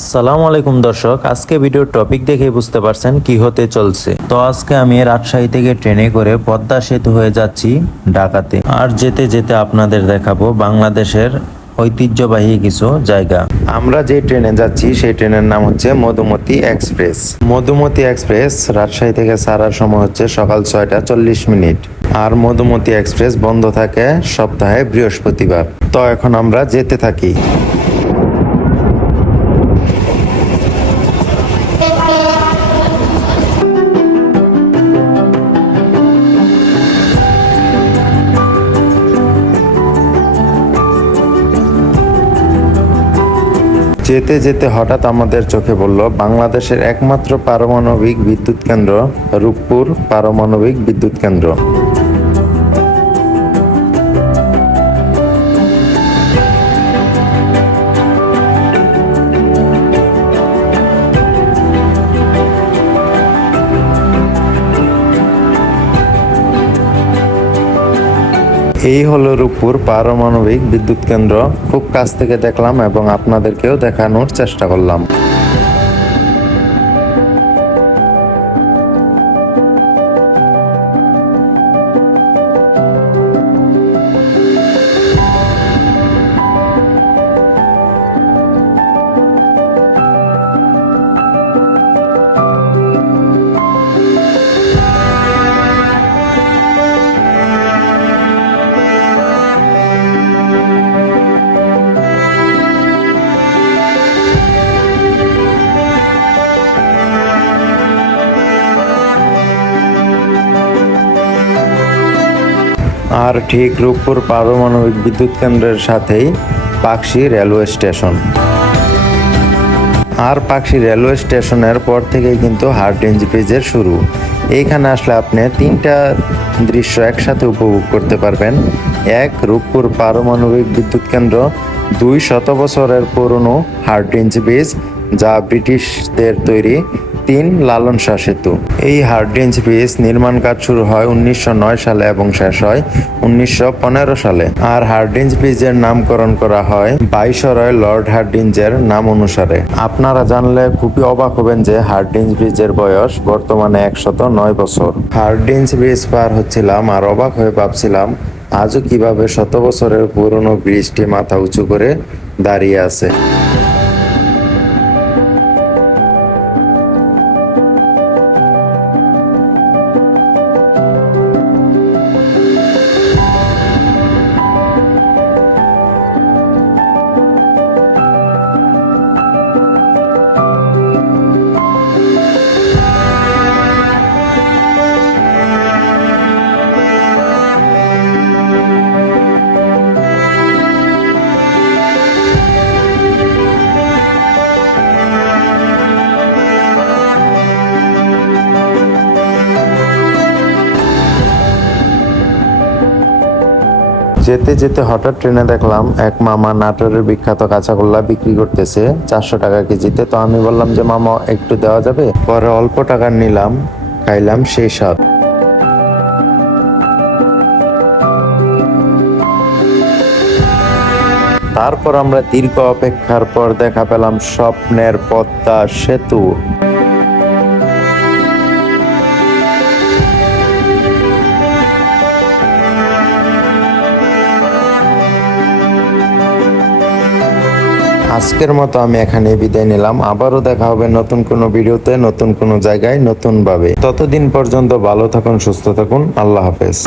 আসসালামু আলাইকুম দর্শক, আজকে ভিডিওর টপিক দেখে বুঝতে পারছেন কি হতে চলছে। তো আজকে আমি রাজশাহী থেকে ট্রেনে করে পদ্মা সেতু হয়ে যাচ্ছি ঢাকাতে। আর যেতে যেতে আপনাদের দেখাবো বাংলাদেশের ঐতিহ্যবাহী কিছু জায়গা। আমরা যে ট্রেনে যাচ্ছি সেই ট্রেনের নাম হচ্ছে মধুমতি এক্সপ্রেস। মধুমতি এক্সপ্রেস রাজশাহী থেকে ছাড়ার সময় হচ্ছে সকাল 6টা 40 মিনিট। আর মধুমতি এক্সপ্রেস বন্ধ থাকে সপ্তাহে বৃহস্পতিবার। তো এখন আমরা যেতে থাকি। যেতে যেতে হঠাৎ আমাদের চোখে পড়ল বাংলাদেশের একমাত্র পারমাণবিক বিদ্যুৎ কেন্দ্র রূপপুর পারমাণবিক বিদ্যুৎ কেন্দ্র। এই হলো রূপপুর পারমাণবিক বিদ্যুৎ কেন্দ্র। খুব কাছ থেকে দেখলাম এবং আপনাদেরকেও দেখানোর চেষ্টা করলাম। আর ঠিক রূপপুর পারমাণবিক বিদ্যুৎ কেন্দ্রের সাথেই পাকশী রেলওয়ে স্টেশন। আর পাকশী রেলওয়ে স্টেশনের পর থেকেই কিন্তু হার্ডিঞ্জ ব্রিজের শুরু। এইখানে আসলে আপনি তিনটা দৃশ্য একসাথে উপভোগ করতে পারবেন। এক, রূপপুর পারমাণবিক বিদ্যুৎ কেন্দ্র। 200 বছরের পুরনো হার্ডিঞ্জ ব্রিজ, যা ব্রিটিশদের তৈরি। 3, লালন শাহ সেতু। এই হার্ডিঞ্জ ব্রিজ নির্মাণ কাজ শুরু হয় 1909 সালে এবং শেষ হয় 1915 সালে। আর হার্ডিঞ্জ ব্রিজের নামকরণ করা হয় ভাইসরয় লর্ড হার্ডিঞ্জের নাম অনুসারে। আপনারা জানলে খুবই অবাক হবেন যে হার্ডিঞ্জ ব্রিজের বয়স বর্তমানে 109 বছর। হার্ডিঞ্জ ব্রিজ পার হচ্ছিলাম আর অবাক হয়ে ভাবছিলাম আজও কিভাবে 100 বছরের পুরনো ব্রিজটি মাথা উঁচু করে দাঁড়িয়ে আছে। যেতে যেতে হঠাৎ ট্রেনে দেখলাম এক মামা নাটোরের বিখ্যাত কাঁচাগোল্লা বিক্রি করতেছে 400 টাকা কেজিতে। তো আমি বললাম যে মামা একটু দেওয়া যাবে। পরে অল্প টাকার নিলাম, খাইলাম সেই স্বাদ। তারপর আমরা দীর্ঘ অপেক্ষার পর দেখা পেলাম স্বপ্নের পদ্মা সেতু। আজকের মতো আমি এখানে বিদায় নিলাম। আবারও দেখা হবে নতুন কোনো ভিডিওতে, নতুন কোনো জায়গায়, নতুন ভাবে। ততদিন পর্যন্ত ভালো থাকুন, সুস্থ থাকুন। আল্লাহ হাফেজ।